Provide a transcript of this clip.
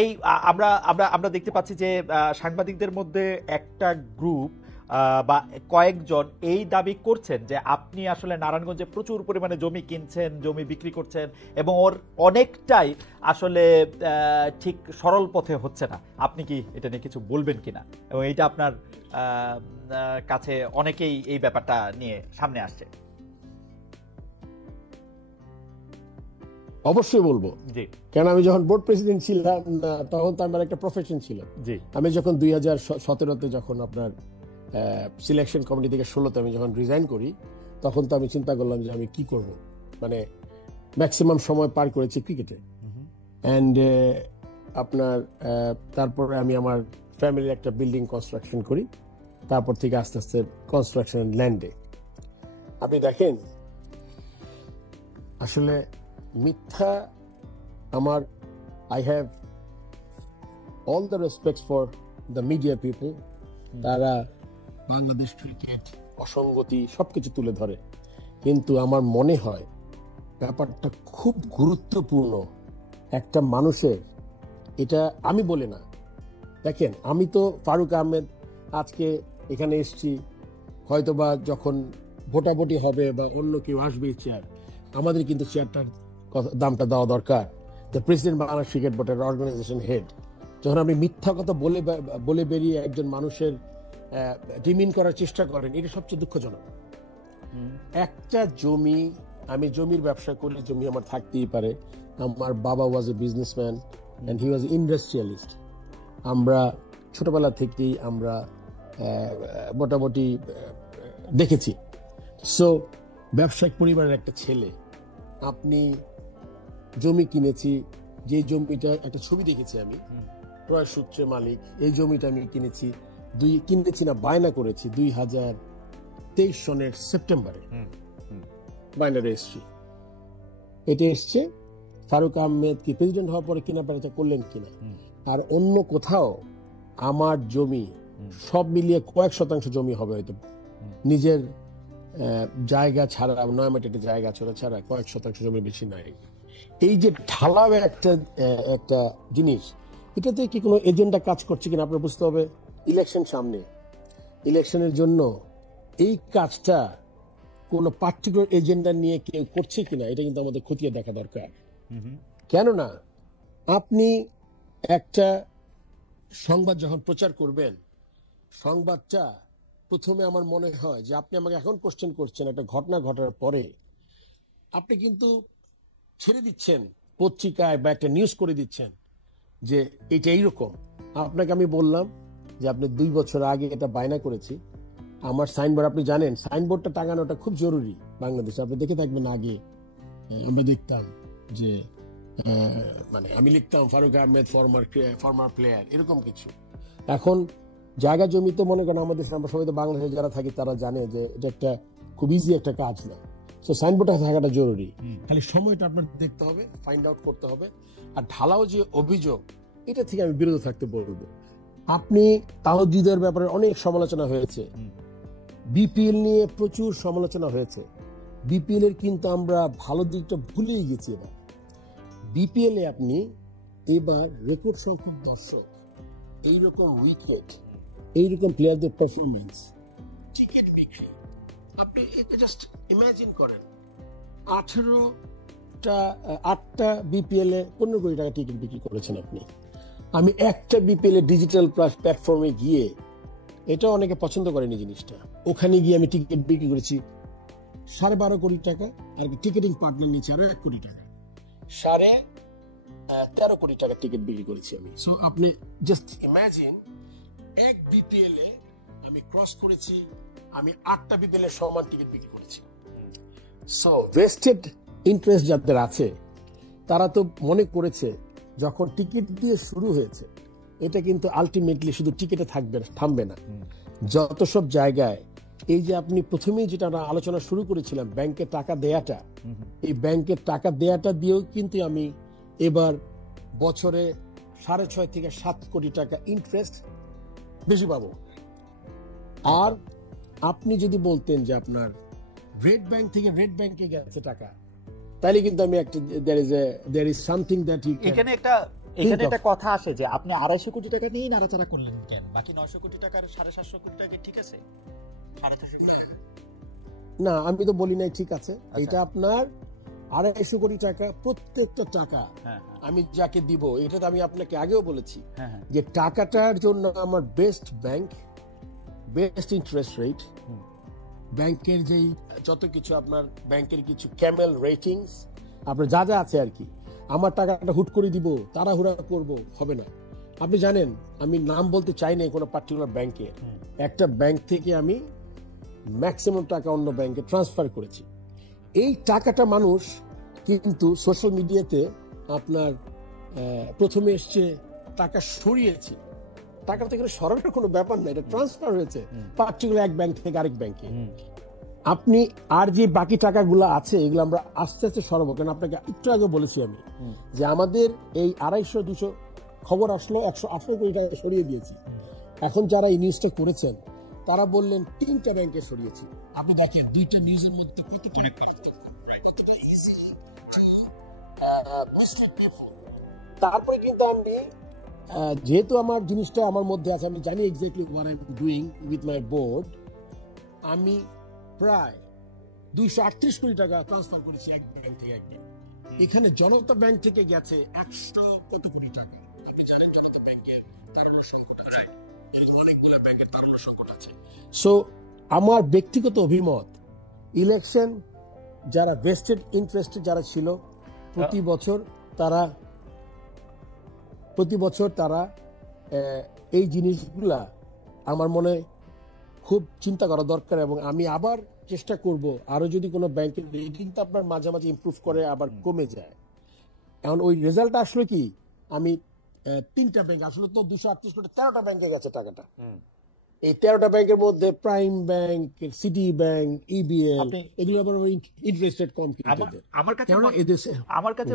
এই আমরা আমরা আমরা দেখতে পাচ্ছি যে সাংবাদিকদের মধ্যে একটা গ্রুপ বা কয়েকজন এই দাবি করছেন যে আপনি আসলে নারায়ণগঞ্জে প্রচুর পরিমাণে জমি কিনছেন, জমি বিক্রি করছেন এবং ওর অনেকটাই আসলে ঠিক সরল পথে হচ্ছে না। আপনি কি এটা নিয়ে কিছু বলবেন কিনা, এবং এইটা আপনার কাছে অনেকেই এই ব্যাপারটা নিয়ে সামনে আসছে? অবশ্যই বলবো, কারণ আমি যখন বোর্ড প্রেসিডেন্ট ছিলাম তখন তো আমার একটা প্রফেশন ছিল। আমি যখন 2017-তে যখন আপনার সিলেকশন কমিটি থেকে 16তে আমি যখন রিজাইন করি, তখন তো আমি চিন্তা করলাম যে আমি কি করব, মানে ম্যাক্সিমাম সময় পার করেছি ক্রিকেটে। অ্যান্ড আপনার তারপরে আমি আমার ফ্যামিলির একটা বিল্ডিং কনস্ট্রাকশন করি, তারপর থেকে আস্তে আস্তে কনস্ট্রাকশন ল্যান্ডে। আপনি দেখেন আসলে মিথ্যা, আমার I have all the respect for the media people, তারা বাংলাদেশ ক্রিকেট অসঙ্গতি সবকিছু তুলে ধরে, কিন্তু আমার মনে হয় ব্যাপারটা খুব গুরুত্বপূর্ণ একটা মানুষের। এটা আমি বলে না, দেখেন আমি তো ফারুক আহমেদ আজকে এখানে এসছি, হয়তোবা যখন ভোটাভুটি হবে বা অন্য কেউ আসবে চেয়ার, আমাদের কিন্তু চেয়ারটার দামটা দেওয়া দরকার। দ্য প্রেসিডেন্ট বাংলাদেশ ক্রিকেট বোর্ডের অর্গানাইজেশন হেড, যখন আপনি মিথ্যা কথা বলে বেরিয়ে একজন মানুষের ডিমিন করার চেষ্টা করেন, এটা সবচেয়ে দুঃখজনক। একটা জমি, আমি জমির ব্যবসা করি, জমি আমার থাকতেই পারে। আমার বাবা was a businessman and he was industrialist. আমরা ছোটবেলা থেকেই আমরা মোটামুটি দেখেছি। সো ব্যবসায়িক পরিবারের একটা ছেলে, আপনি জমি কিনেছি, যে জমিটা একটা ছবি দেখেছি আমি, ক্রয় সূত্রে মালিক, এই জমিটা আমি কিনেছি না বায়না করেছি 2023 সনের সেপ্টেম্বরে বায়না রেজিস্ট্রি। এটা এসছে ফারুক আহমেদ কি প্রেসিডেন্ট হওয়ার পরে কিনা বাড়িটা করলেন কিনা। আর অন্য কোথাও আমার জমি সব মিলিয়ে কয়েক শতাংশ জমি হবে হয়তো, নিজের জায়গা ছাড়া, নয়ামাটিতে জায়গা ছাড়া কয়েক শতাংশ জমি বেশি নাই। এই যে ঢালাও একটা জিনিস, এটাতে কি কোনো এজেন্ডা কাজ করছে কিনা আপনার বুঝতে হবে। ইলেকশন সামনে, ইলেকশনের জন্য এই কাজটা কোন পার্টিকুলার এজেন্ডা নিয়ে কেউ করছে কিনা, এটা কিন্তু আমাদের খতিয়ে দেখা দরকার। কেননা আপনি একটা সংবাদ যখন প্রচার করবেন, সংবাদটা প্রথমে আমার মনে হয় যে আপনি আমাকে এখন কোশ্চেন করছেন একটা ঘটনা ঘটার পরে, আপনি কিন্তু ছেড়ে দিচ্ছেন পত্রিকায় বা একটা নিউজ করে দিচ্ছেন যে এটা এইরকম। আপনাকে আমি বললাম যে আপনি 2 বছর আগে এটা বায়না করেছি, আমার সাইনবোর্ড, আপনি জানেন সাইনবোর্ডটা টাঙানোটা খুব জরুরি বাংলাদেশে। আপনি দেখে থাকবেন আগে আমরা দেখতাম যে মানে আমি লিখতাম ফারুক আহমেদ ফরমার প্লেয়ার, এরকম কিছু। এখন জায়গা জমি তো মনে করেন আমাদের, আমরা সবাই তো বাংলাদেশে যারা থাকি তারা জানে যে এটা একটা খুব ইজি একটা কাজ না। সো সাইনবোর্ডটা থাকাটা জরুরি, খালি সময়টা আপনার দেখতে হবে, ফাইন্ড আউট করতে হবে। আর ঢালাও যে অভিযোগ, এটা থেকে আমি বিরত থাকতে বলবো। আপনি তাওহীদের ব্যাপারে অনেক সমালোচনা হয়েছে, বিপিএল নিয়ে প্রচুর সমালোচনা হয়েছে। বিপিএল এর কিন্তু আমরা ভালো দিকটা ভুলেই গেছি। এবার বিপিএল এ আপনি এবার রেকর্ড সংখ্যক দর্শক, এইরকম উইকেট, এইরকম প্লেয়ারদের পারফরমেন্স, টিকিট বিক্রি, আপনি এটা জাস্ট ইমাজিন করেন। 8টা বিপিএল এ 15 কোটি টাকা টিকিট বিক্রি করেছেন আপনি। আমি একটা বিপিএল এ ডিজিটাল প্ল্যাটফর্মে গিয়ে, এটা অনেকে পছন্দ করেনি জিনিসটা, ওখানে গিয়ে আমি টিকিট বিক্রি করেছি 12.5 কোটি টাকা, আর টিকিটিং পার্টনার নিচে আরো 1 কোটি টাকা, 13.5 কোটি টাকা টিকিট বিক্রি করেছি আমি। সো আপনি জাস্ট ইমাজিন, এক বিপিএল এ আমি ক্রস করেছি, আমি 8টা বিপিএল এর সমান টিকিট বিক্রি করেছি। সো ভেস্টেড ইন্টারেস্ট যাদের আছে, তারা তো মনে করেছে যখন টিকিট দিয়ে শুরু হয়েছে, এটা কিন্তু আলটিমেটলি শুধু টিকিটে থামবে না। যত সব জায়গায়, এই যে আপনি প্রথমেই যেটা আলোচনা শুরু করেছিলাম, ব্যাংকে টাকা দেয়াটা, এই ব্যাংকের টাকা দেয়াটা দিয়েও কিন্তু আমি এবার বছরে 6.5 থেকে 7 কোটি টাকা ইন্টারেস্ট বেশি পাবো। আর আপনি যদি বলতেন যে আপনার রেড ব্যাংক থেকে রেড ব্যাংকে গেছে টাকা, তাহলে কিন্তু আমি একটা there is something that you can... এখানে একটা কথা আসে যে আপনি 250 কোটি টাকা নিয়েই নাড়াচাড়া করলেন কেন? বাকি 900 কোটি টাকার 750 কোটি টাকা ঠিক আছে? না, আমি তো বলি নাই ঠিক আছে। এটা আপনার 250 কোটি টাকা, প্রত্যেকটা টাকা আমি যাকে দিব, এটা তো আমি আপনাকে আগেও বলেছি যে টাকাটার জন্য আমার best bank, best interest rate, ব্যাংকের যেই যত কিছু আপনার ব্যাংকের কিছু ক্যামেল রেটিংস, আপনার যা যা আছে আর কি, আমার টাকাটা হুট করে দিব, তাড়াহুড়া করব, হবে না। আপনি জানেন আমি নাম বলতে চাই না কোনো পার্টিকুলার ব্যাংকের, একটা ব্যাংক থেকে আমি ম্যাক্সিমাম টাকা অন্য ব্যাংকে ট্রান্সফার করেছি। এই টাকাটা মানুষ কিন্তু সোশ্যাল মিডিয়াতে আপনার প্রথমে এসছে টাকা সরিয়েছি, টাকা থেকে সরানোর কোনো ব্যাপার না, এটা ট্রান্সফার হয়েছে পার্টিকুলার এক ব্যাংক থেকে আরেক ব্যাংকে। আপনি আর যে বাকি টাকাগুলো আছে এগুলো আমরা আস্তে আস্তে সরাবো, কারণ আপনাকে একটু আগে বলেছি আমি যে আমাদের এই 250-200 খবর আসলো 118 কোটি টাকা সরিয়ে দিয়েছি। এখন যারা এই নিউজটা করেছেন তারা বললেন 3টা ব্যাংকে সরিয়েছি। আপনি দেখেন 2টা নিউজের মধ্যে কতটা ইজি টু মিসলিড পিপল। তারপরে কিন্তু আমি যেহেতু আমার জিনিসটা আমার মধ্যে আছে, আমি জানি exactly what I am doing with my board, আমি প্রায় 238 কোটি টাকা ট্রান্সফার করেছি এক ব্যাংক থেকে এক ব্যাংক। এখানে জনতা ব্যাংক থেকে গেছে 100 কত কোটি টাকা। আপনি জানেন জনতা ব্যাংকের তারল্য সংকট আছে, এরকম অনেকগুলো ব্যাংকের তারল্য সংকট আছে। সো আমার ব্যক্তিগত অভিমত, ইলেকশন যারা ভেস্টেড ইন্টারেস্টেড যারা ছিল প্রতি বছর তারা এই জিনিসগুলা আমার মনে খুব চিন্তা করা দরকার। এবং আমি আবার চেষ্টা করব, আরো যদি কোনো ব্যাংকের রেটিংটা আপনার মাঝে মাঝে ইমপ্রুভ করে আবার কমে যায়। এখন ওই রেজাল্ট আসলে কি, আমি 3টা ব্যাংক, আসলে তো 238 কোটি 13টা ব্যাংকে গেছে টাকাটা। এই 13টা ব্যাংকের মধ্যে prime bank, city bank, EBL, এগুলো আবার ইন্টারেস্ট রেট কম। আমার কাছে